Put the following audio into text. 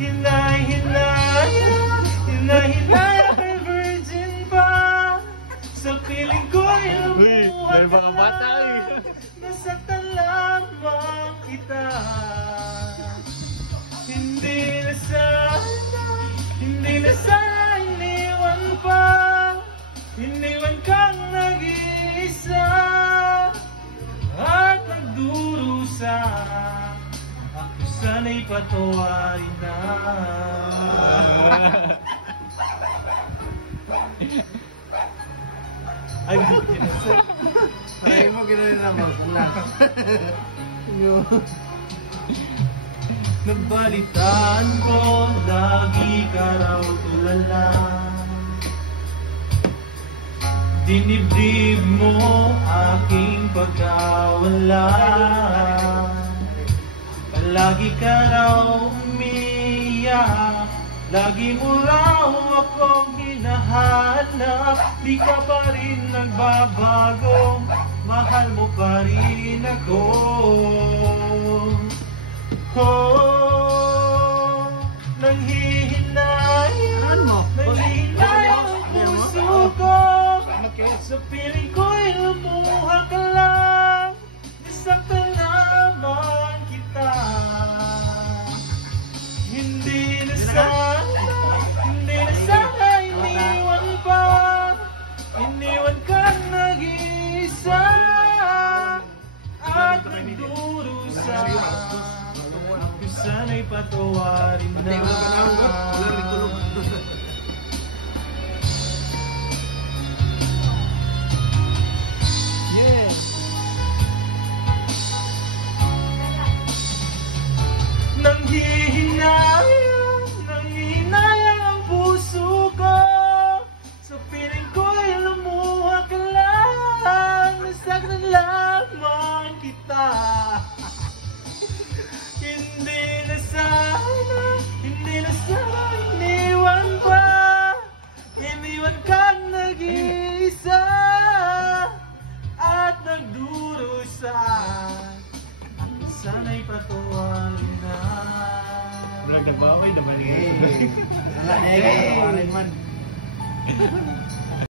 Hinay-hinay kay virgin pa. Sa piling ko'y lumuha mga bata nasaktan lamang kita. Hindi na sana iniwan pa. Iniwan kang nag-iisa at nagdurusa. Ako sana'y patawarin na. Ay, Ay mo gano'n na magpulang. Nabalitaan ko, lagi ka raw tulala. Dinibdib mo aking pagkawala. Palagi ka raw umiyak, lagi mo raw akong hinahanap. Di ka pa rin nagbabago, mahal mo pa rin ako. Oh, nanghihinay ang puso ko. Sa piling ko'y lumuha ka lang. Nisaktan naman kita. Hindi na sana iniwan pa. Iniwan kang nag-iisa at nagdurusa. Ako sana'y patawarin na. Yeah. Nanghihinayang ang puso ko. Sa piling ko'y lumuha ka lang. Nasaktan lamang kita. Hindi na sana iniwan pa. Iniwan kang nag-iisa at nagdurusa. Sana'y patawarin na. Vlog na ba? Okay naman Wala na eh, man.